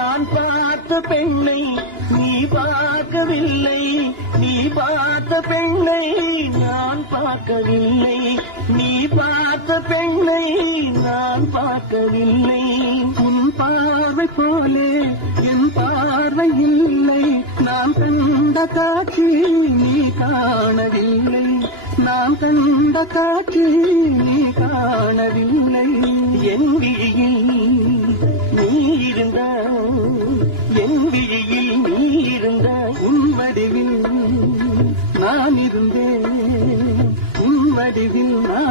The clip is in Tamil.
நான் பார்த்த பெண்ணை நீ பார்க்கவில்லை, நீ பார்த்த பெண்ணை நான் பார்க்கவில்லை, நீ பார்த்த பெண்ணை நான் பார்க்கவில்லை. உன் பார்வை போலே என் பார்வை இல்லை, நான் கண்ட காட்சி நீ காணவில்லை, நான் கண்ட காட்சி நீ காணவில்லை. என் விழியில் நீ இருந்தாய், என் விழியில் நீ இருந்தாய், உன் வடிவில் நான் இருந்தேன், உன் வடிவில் நான்